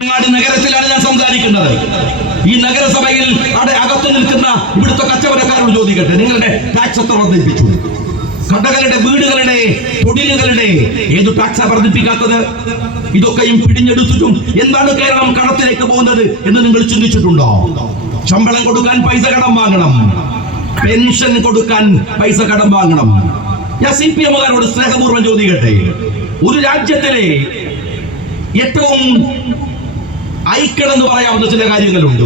നഗരത്തിലാണ് ഞാൻ സംസാരിക്കുന്നത്. ഈ നഗരസഭയിൽ അകത്തു നിൽക്കുന്ന ഇവിടുത്തെ കച്ചവടക്കാരോട് ചോദിക്കട്ടെ, നിങ്ങളുടെ ടാക്സ് എത്ര വർദ്ധിപ്പിച്ചു? കടകളുടെ, വീടുകളുടെ, തൊഴിലുകളുടെ ഏതു ടാക്സാ വർദ്ധിപ്പിക്കാത്തത്? ഇതൊക്കെയും പിടിഞ്ഞെടുത്തിട്ടും എന്താണ് കേരളം കടത്തിലേക്ക് പോകുന്നത് എന്ന് നിങ്ങൾ ചിന്തിച്ചിട്ടുണ്ടോ? ശമ്പളം കൊടുക്കാൻ പൈസ കടം വാങ്ങണം, പെൻഷൻ കൊടുക്കാൻ പൈസ കടം വാങ്ങണം. ഞാൻ CPM-കാരോട് സ്നേഹപൂർവ്വം ചോദിക്കട്ടെ, ഒരു രാജ്യത്തിലെ ഏറ്റവും ഐക്യം എന്ന് പറയാവുന്ന ചില കാര്യങ്ങളുണ്ട്.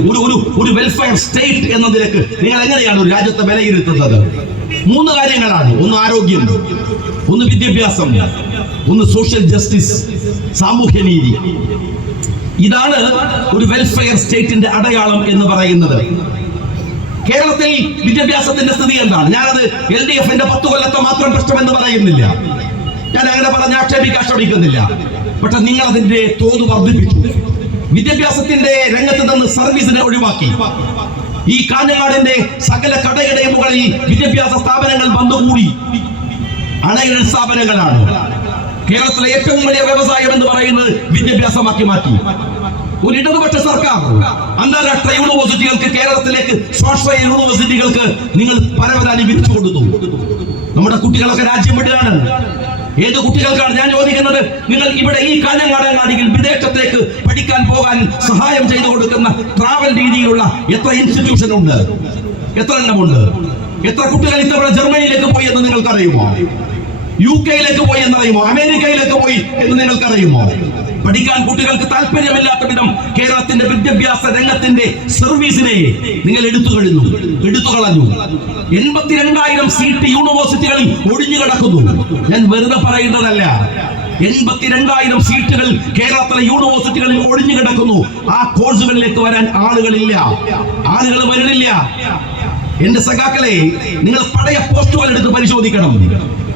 ഒരു വെൽഫെയർ സ്റ്റേറ്റ് എന്ന നിലക്ക് നിങ്ങൾ എങ്ങനെയാണ് ഒരു രാജ്യത്തെ വിലയിരുത്തുന്നത്? 3 കാര്യങ്ങളാണ്. ഒന്ന് ആരോഗ്യം, ഒന്ന് വിദ്യാഭ്യാസം, ഒന്ന് സോഷ്യൽ ജസ്റ്റിസ്, സാമൂഹ്യനീതി. ഇതാണ് ഒരു വെൽഫെയർ സ്റ്റേറ്റിന്റെ അടയാളം എന്ന് പറയുന്നത്. കേരളത്തിൽ വിദ്യാഭ്യാസത്തിന്റെ സ്ഥിതി എന്താണ്? ഞാനത് LDF-ന്റെ 10 കൊല്ലത്തെ മാത്രം പ്രശ്നമെന്ന് പറയുന്നില്ല. ഞാൻ അങ്ങനെ പറഞ്ഞ് ആക്ഷേപിക്കുന്നില്ല. പക്ഷെ നിങ്ങൾ അതിന്റെ തോത് വർദ്ധിപ്പിച്ചു. വിദ്യാഭ്യാസത്തിന്റെ രംഗത്ത് നിന്ന് സർവീസിനെ ഒഴിവാക്കി. ഈ കാഞ്ഞങ്ങാടിന്റെ സകല കടയുടെയും മുകളിൽ വിദ്യാഭ്യാസ സ്ഥാപനങ്ങൾ വന്നുകൂടി. അണയുടെ സ്ഥാപനങ്ങളാണ്. കേരളത്തിലെ ഏറ്റവും വലിയ വ്യവസായം എന്ന് പറയുന്നത് വിദ്യാഭ്യാസമാക്കി മാറ്റി. ഒരു ഇടതുപക്ഷ സർക്കാർ അന്താരാഷ്ട്ര യൂണിവേഴ്സിറ്റികൾക്ക്, കേരളത്തിലേക്ക് സ്വാശ്രയ യൂണിവേഴ്സിറ്റികൾക്ക് നിങ്ങൾ പരവതാനി വിരിച്ചു കൊടുത്തു. നമ്മുടെ കുട്ടികളൊക്കെ രാജ്യം വിടുകയാണ്. ഏത് കുട്ടികൾക്കാണ് ഞാൻ ചോദിക്കുന്നത്? നിങ്ങൾ ഇവിടെ ഈ കാഞ്ഞങ്ങാടങ്ങാടിയിൽ വിദേശത്തേക്ക് പഠിക്കാൻ പോകാൻ സഹായം ചെയ്തു കൊടുക്കുന്ന ട്രാവൽ രീതിയിലുള്ള എത്ര ഇൻസ്റ്റിറ്റ്യൂഷൻ ഉണ്ട്? എത്ര എണ്ണമുണ്ട്? എത്ര കുട്ടികൾ ഇത്തവണ ജർമ്മനിയിലേക്ക് പോയി എന്ന് നിങ്ങൾക്കറിയുമോ? UK-യിലേക്ക് പോയി എന്നറിയുമോ? അമേരിക്കയിലേക്ക് പോയി എന്ന് നിങ്ങൾക്കറിയുമോ? പഠിക്കാൻ കുട്ടികൾക്ക് താല്പര്യമില്ലാത്ത വിധം കേരളത്തിന്റെ വിദ്യാഭ്യാസ രംഗത്തിന്റെ സർവീസിനെ നിങ്ങൾ എടുത്തു കളഞ്ഞു. 82,000 സീറ്റ് യൂണിവേഴ്സിറ്റികളിൽ ഒഴിഞ്ഞു കിടക്കുന്നു. ഞാൻ വെറുതെ പറയുന്നതല്ല. 82,000 സീറ്റുകൾ കേരളത്തിലെ യൂണിവേഴ്സിറ്റികളിൽ ഒഴിഞ്ഞു കിടക്കുന്നു. ആ കോഴ്സുകളിലേക്ക് വരാൻ ആളുകളില്ല, ആളുകൾ വരുന്നില്ല. എന്റെ സഖാക്കളെ, നിങ്ങൾ പഴയ പോസ്റ്റുകൾ എടുത്ത് പരിശോധിക്കണം.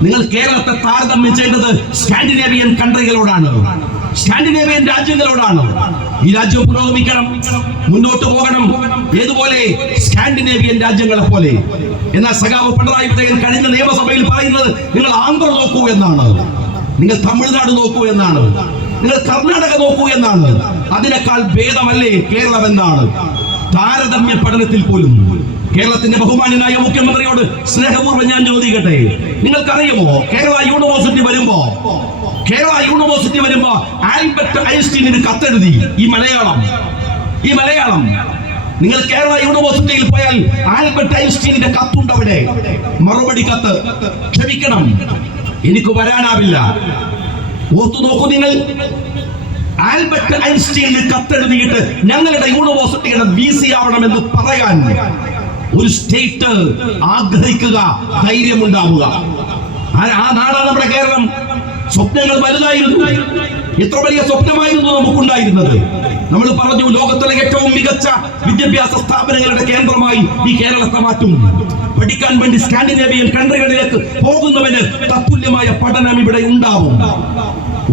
നിങ്ങൾ കേരളത്തെ താരതമ്യം ചെയ്തത് സ്കാൻഡിനേവിയൻ കൺട്രികളോടാണ്, സ്കാൻഡിനേവിയൻ രാജ്യങ്ങളോടാണ്. ഈ രാജ്യം പുരോഗമിക്കണം, മുന്നോട്ട് പോകണം. ഏതുപോലെ? സ്കാൻഡിനേവിയൻ രാജ്യങ്ങളെ പോലെ. എന്നാൽ സഖാവ് പിണറായി വിജയൻ കഴിഞ്ഞ നിയമസഭയിൽ പറയുന്നത് നിങ്ങൾ ആന്ധ്ര നോക്കൂ എന്നാണ്, നിങ്ങൾ തമിഴ്നാട് നോക്കൂ എന്നാണ്, നിങ്ങൾ കർണാടക നോക്കൂ എന്നാണ്. അതിനേക്കാൾ ഭേദമല്ലേ കേരളം എന്നാണ്. താരതമ്യ പഠനത്തിൽ പോലും കേരളത്തിന്റെ ബഹുമാന്യനായ മുഖ്യമന്ത്രിയോട് സ്നേഹപൂർവ്വം ഞാൻ ചോദിക്കട്ടെ, നിങ്ങൾക്കറിയുമോ കേരള യൂണിവേഴ്സിറ്റി വരുമ്പോ ആൽബർട്ട് ഐൻസ്റ്റീനിന് കത്തെഴുതി. ഈ മലയാളം നിങ്ങൾ കേരള യൂണിവേഴ്സിറ്റിയിൽ പോയാൽ ആൽബർട്ട് ഐൻസ്റ്റീനിന്റെ കത്തുണ്ട് അവിടെ. മറുപടി കത്ത്, ക്ഷമിക്കണം, എനിക്ക് വരാനാവില്ല. ഓർത്തു നോക്കൂ നിങ്ങൾ, ആൽബർട്ട് ഐൻസ്റ്റീന് കത്തെഴുതിയിട്ട് ഞങ്ങളുടെ യൂണിവേഴ്സിറ്റിയുടെ VC ആവണമെന്ന് പറയാൻ ഒരു സ്റ്റേറ്റ് ആഗ്രഹിക്കുക, ധൈര്യമുണ്ടാവുക. ആ നാടാണ് നമ്മുടെ കേരളം. സ്വപ്നങ്ങൾ വലുതായിരുന്നു. എത്ര വലിയ സ്വപ്നമായിരുന്നു നമുക്കുണ്ടായിരുന്നത്. നമ്മൾ പറഞ്ഞു, ലോകത്തിലെ ഏറ്റവും മികച്ച വിദ്യാഭ്യാസ സ്ഥാപനങ്ങളുടെ കേന്ദ്രമായി ഈ കേരളത്തെ മാറ്റും. പഠിക്കാൻ വേണ്ടി സ്കാൻഡിനേവിയൻ കൺട്രികളിലേക്ക് പോകുന്നവന് തത്തുല്യമായ പഠനം ഇവിടെ ഉണ്ടാവും.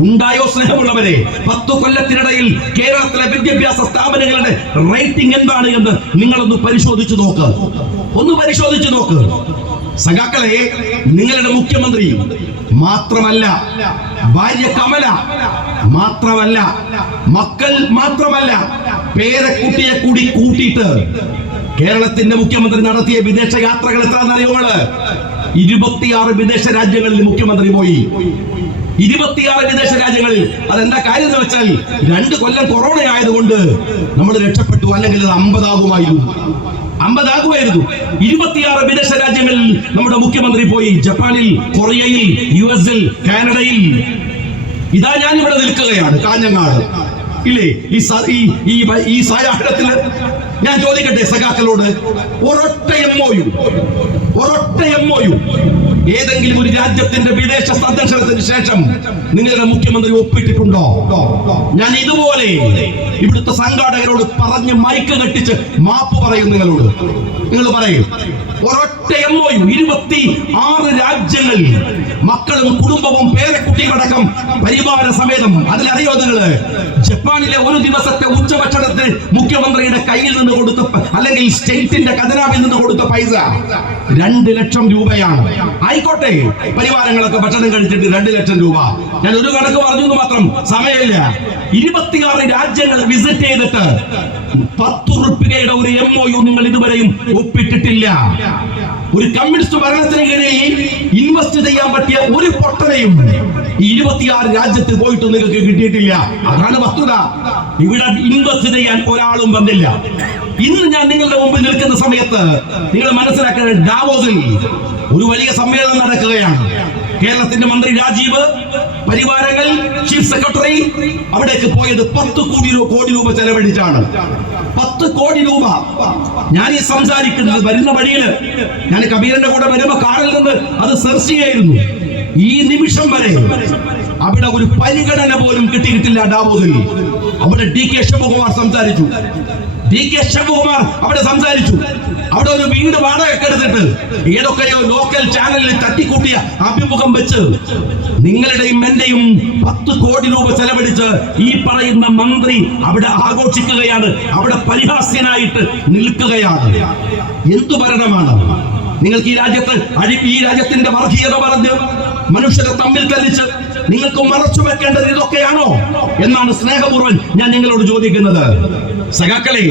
ഉണ്ടായോ സ്നേഹമുള്ളവരെ? 10 കൊല്ലത്തിനിടയിൽ കേരളത്തിലെ വിദ്യാഭ്യാസ സ്ഥാപനങ്ങളുടെ റേറ്റിംഗ് എന്താണ് എന്ന് നിങ്ങളൊന്ന് പരിശോധിച്ചു നോക്ക്. സഖാക്കളെ, നിങ്ങളുടെ മുഖ്യമന്ത്രി മാത്രമല്ല, ഭാര്യ കമല മാത്രമല്ല, മക്കൾ മാത്രമല്ല, പേരക്കുട്ടിയെ കൂടി കൂട്ടിയിട്ട് കേരളത്തിന്റെ മുഖ്യമന്ത്രി നടത്തിയ വിദേശ യാത്രകൾ എത്രയെന്നറിയുമോ? 26 വിദേശ രാജ്യങ്ങളിൽ മുഖ്യമന്ത്രി പോയി. 26 വിദേശ രാജ്യങ്ങളിൽ. അതെന്താ കാര്യം എന്ന് വെച്ചാൽ 2 കൊല്ലം കൊറോണ ആയതുകൊണ്ട് നമ്മൾ രക്ഷപ്പെട്ടു. അല്ലെങ്കിൽ അത് 50 ആകുമായിരുന്നു. 26 വിദേശ രാജ്യങ്ങളിൽ നമ്മുടെ മുഖ്യമന്ത്രി പോയി. ജപ്പാനിൽ, കൊറിയയിൽ, US-ൽ, കാനഡയിൽ. ഇതാ ഞാൻ ഇവിടെ നിൽക്കുകയാണ്, കാഞ്ഞങ്ങാട് ഇല്ലേ? ഈ സായാഹ്നത്തില് ഞാൻ ചോദിക്കട്ടെ സഖാക്കളോട്, ഒരൊറ്റ MOU ഏതെങ്കിലും ഒരു രാജ്യത്തിന്റെ വിദേശ സന്ദർശനത്തിന് ശേഷം നിങ്ങളുടെ മുഖ്യമന്ത്രി ഒപ്പിട്ടിട്ടുണ്ടോ? ഞാൻ ഇതുപോലെ ഇവിടുത്തെ സംഘാടകരോട് പറഞ്ഞ് മൈക്ക് കെട്ടിച്ച് മാപ്പ് പറയും നിങ്ങളോട്. നിങ്ങൾ പറയും, ഒരൊറ്റ MOU 26 രാജ്യങ്ങളിൽ മക്കളും കുടുംബവും പേരക്കുട്ടികളടക്കം പരിവാര സമേതം. അതിലറിയോ നിങ്ങള്? ജപ്പാനിലെ ഒരു ദിവസത്തെ ഉച്ചഭക്ഷണത്തിന് മുഖ്യമന്ത്രിയുടെ കയ്യിൽ നിന്ന് കൊടുത്ത, അല്ലെങ്കിൽ സ്റ്റേറ്റിന്റെ ഖജനാവിൽ നിന്ന് കൊടുത്ത പൈസ 2 ലക്ഷം രൂപയാണ്. ആയിക്കോട്ടെ, പരിവാരങ്ങളൊക്കെ ഭക്ഷണം കഴിച്ചിട്ട് 2 ലക്ഷം രൂപ. ഞാൻ ഒരു കണക്ക് പറഞ്ഞു എന്ന് മാത്രം, സമയമില്ല. 26 രാജ്യങ്ങൾ വിസിറ്റ് ചെയ്തിട്ട് 10 റുപ്യയുടെ ഒരു MOU നിങ്ങൾ ഇതുവരെയും ഒപ്പിട്ടിട്ടില്ല. ഒരു കമ്മ്യൂണിസ്റ്റ് ഭരണത്തിന് കീഴിൽ ഇൻവെസ്റ്റ് ചെയ്യാൻ പറ്റിയ ഒരു പൊട്ടനെയും ഈ 26 രാജ്യത്ത് പോയിട്ട് നിങ്ങൾക്ക് കിട്ടിയിട്ടില്ല. അതാണ് വസ്തുത. ഇവിടെ ഇൻവെസ്റ്റ് ചെയ്യാൻ ഒരാളും വന്നില്ല. ഇന്ന് ഞാൻ നിങ്ങളുടെ മുമ്പിൽ നിൽക്കുന്ന സമയത്ത് നിങ്ങൾ മനസ്സിലാക്കേണ്ട, ഡാവോസിൽ ഒരു വലിയ സമ്മേളനം നടക്കുകയാണ്. കേരളത്തിന്റെ മന്ത്രി രാജീവ്, പരിവാരങ്ങൾ, ചീഫ് സെക്രട്ടറി അവിടേക്ക് പോയത് 10 കോടി രൂപ ചെലവഴിച്ചാണ്. 10 കോടി രൂപ. ഞാൻ ഈ സംസാരിക്കുന്നത് വരുന്ന വഴിയിൽ ഞാൻ കബീറിന്റെ കൂടെ വരുമ്പോ കാറിൽ നിന്ന് അത് സെർച്ച് ചെയ്യായിരുന്നു. ഈ നിമിഷം വരെ അവിടെ ഒരു പരിഗണന പോലും കിട്ടിയിട്ടില്ല ഡാവോസിൽ. അവിടെ DK ശിവകുമാർ സംസാരിച്ചു. DK ശിവകുമാർ അവിടെ സംസാരിച്ചു. അവിടെ ഒരു വീട് വാടകയ്ക്ക് എടുത്തിട്ട് ഏതൊക്കെയോ ലോക്കൽ ചാനലിൽ തട്ടിക്കൂട്ടിയ അഭിമുഖം വെച്ച് നിങ്ങളുടെയും എന്റെയും 10 കോടി രൂപ ചെലവഴിച്ച് ഈ പറയുന്ന മന്ത്രി അവിടെ ആഘോഷിക്കുകയാണ്, അവിടെ പരിഹാസ്യനായിട്ട് നിൽക്കുകയാണ്. എന്തു ഭരണമാണ് നിങ്ങൾക്ക് ഈ രാജ്യത്ത്? ഈ രാജ്യത്തിന്റെ വർഗീയത പറഞ്ഞ് മനുഷ്യരെ തമ്മിൽ തല്ലിച്ച് നിങ്ങൾക്ക് മറച്ചു വെക്കേണ്ടത് ഇതൊക്കെയാണോ എന്നാണ് സ്നേഹപൂർവ്വം ഞാൻ നിങ്ങളോട് ചോദിക്കുന്നത്. സഖാക്കളെ,